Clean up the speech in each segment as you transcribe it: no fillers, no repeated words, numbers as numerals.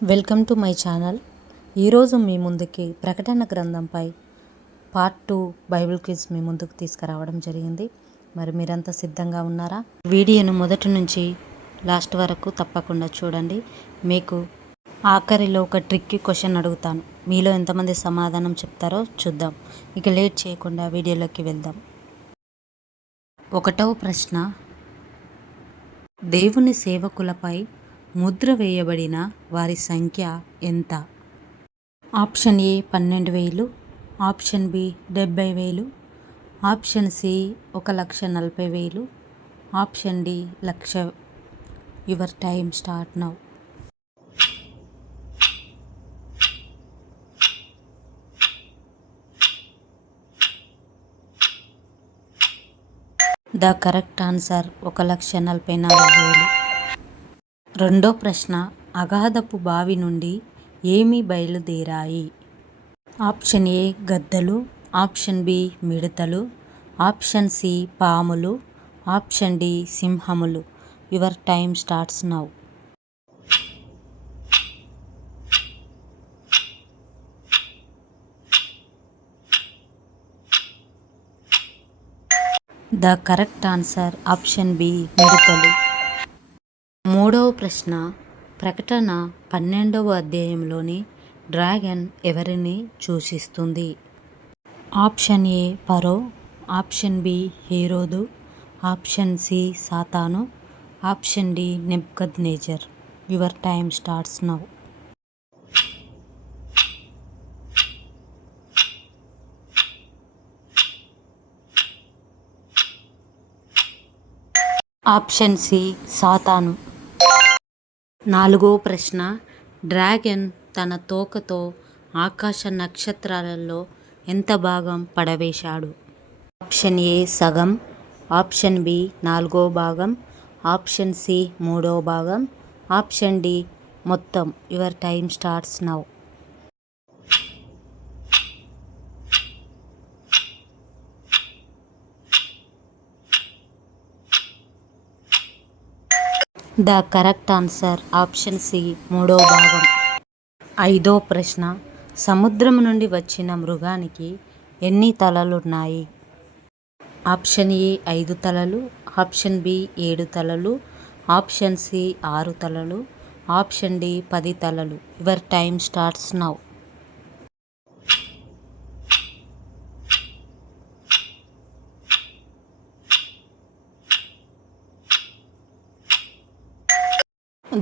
Welcome to my channel. ఈరోజు మీ ముందుకి ప్రకటన గ్రంథంపై పార్ట్ 2 బైబిల్ క్విజ్ మీ ముందుకు తీసుకురావడం జరిగింది. మరి మీరంతా సిద్ధంగా ఉన్నారా? వీడియోను మొదటి నుంచి లాస్ట్ వరకు తప్పకుండా చూడండి. మీకు ఆఖరిలో ఒక ట్రిక్కీ క్వశ్చన్ అడుగుతాను. మీలో ఎంతమంది సమాధానం చెప్తారో చూద్దాం. ఇక లేట్ చేయకుండా వీడియోలోకి వెళ్దాం. 1వ ప్రశ్న, దేవుని సేవకులపై ముద్ర వేయబడిన వారి సంఖ్య ఎంత? Option A 12,000, option B 70,000, option C 1,40,000, option D 1,00,000. Your time start now. The correct answer 1,40,40,000. రెండో ప్రశ్న, అగాధపు బావి నుండి ఏమి బయలుదేరాయి? ఆప్షన్ ఏ గద్దలు, ఆప్షన్ బి మిడతలు, ఆప్షన్ సి పాములు, ఆప్షన్ డి సింహములు. Your time starts now. The correct answer option B మిడతలు. మూడవ ప్రశ్న, ప్రకటన 12వ అధ్యాయంలోని డ్రాగన్ ఎవరిని సూచిస్తుంది? Option A Pharaoh, option B Herod, option C సాతాను, option D Nebuchadnezzar. Your time starts now. Option C సాతాను. నాలుగో ప్రశ్న, డ్రాగన్ తన తోకతో ఆకాశ నక్షత్రాలలో ఎంత భాగం పడవేశాడు? ఆప్షన్ ఏ సగం, ఆప్షన్ బి 4వ భాగం, ఆప్షన్ సి 3వ భాగం, ఆప్షన్ డి మొత్తం. Your time starts now. The correct answer option C 3వ భాగం. ఐదో ప్రశ్న, సముద్రం నుండి వచ్చిన మృగానికి ఎన్ని తలలున్నాయి? ఆప్షన్ ఏ 5 తలలు, ఆప్షన్ బి 7 తలలు, ఆప్షన్ సి 6 తలలు, ఆప్షన్ డి 10 తలలు. Your time starts now.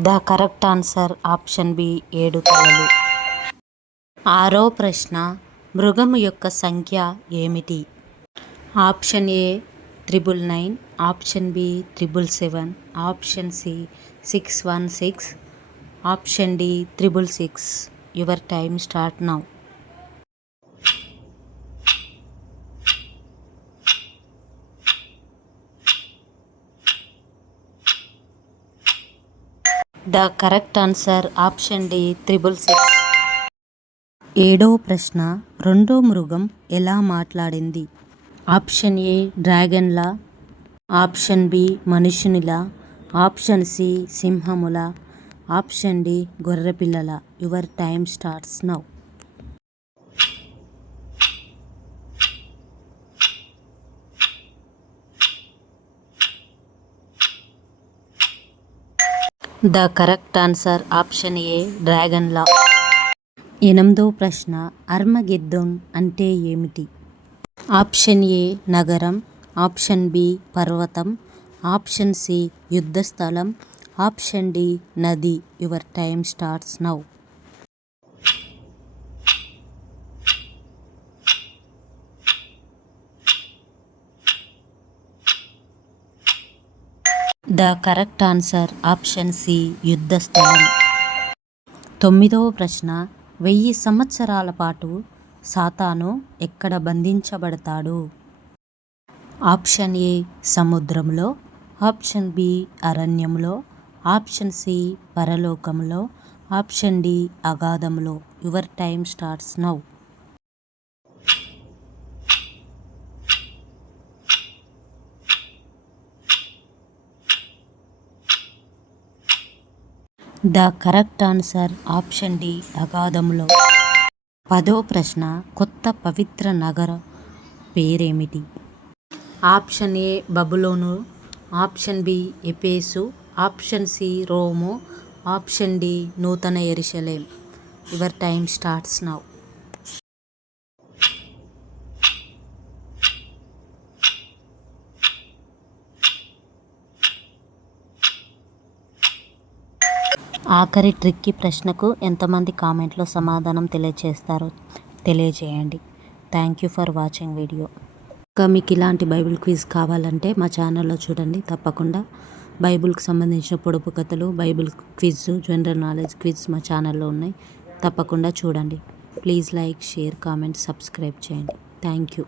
The correct answer option B 7 తలలు. ఆరో ప్రశ్న, మృగము యొక్క సంఖ్య ఏమిటి? Option A 999, option B 777, option C 616, option D 666. Your time start now. The correct answer option D 666. ఏడవ ప్రశ్న, రెండో మృగం ఎలా మాట్లాడింది? ఆప్షన్ ఏ డ్రాగన్లా, ఆప్షన్ బి మనుషునిలా, ఆప్షన్ సి సింహముల, ఆప్షన్ డి గొర్రెపిల్లల. Your time starts now. The correct answer option A డ్రాగన్లా. ఎనిమిదో ప్రశ్న, అర్మగెద్దోన్ అంటే ఏమిటి? ఆప్షన్ ఏ నగరం, ఆప్షన్ బి పర్వతం, ఆప్షన్ సి యుద్ధ స్థలం, ఆప్షన్ డి నది. Your time starts now. The correct answer option C యుద్ధ స్థలం. తొమ్మిదవ ప్రశ్న, 1000 సంవత్సరాల పాటు సాతాను ఎక్కడ బంధించబడతాడు? ఆప్షన్ ఏ సముద్రంలో, ఆప్షన్ బి అరణ్యంలో, ఆప్షన్ సి పరలోకంలో, ఆప్షన్ డి అగాధంలో. Your time starts now. The correct answer option D అగాధంలో. 10వ ప్రశ్న, కొత్త పవిత్ర నగర పేరేమిటి? ఆప్షన్ ఏ బబులోను, ఆప్షన్ బి ఎఫెసు, ఆప్షన్ సి రోము, ఆప్షన్ డి నూతన యెరూషలేం. Your time starts now. ఆఖరి ట్రిక్కీ ప్రశ్నకు ఎంతమంది కామెంట్లో సమాధానం తెలియజేస్తారో తెలియజేయండి. Thank you for watching video. ఇంకా మీకు ఇలాంటి బైబిల్ క్విజ్ కావాలంటే మా ఛానల్లో చూడండి. తప్పకుండా బైబిల్కి సంబంధించిన పొడుపు కథలు, Bible quiz, general knowledge quiz మా ఛానల్లో ఉన్నాయి. తప్పకుండా చూడండి. Please like, share, comment, subscribe చేయండి. Thank you.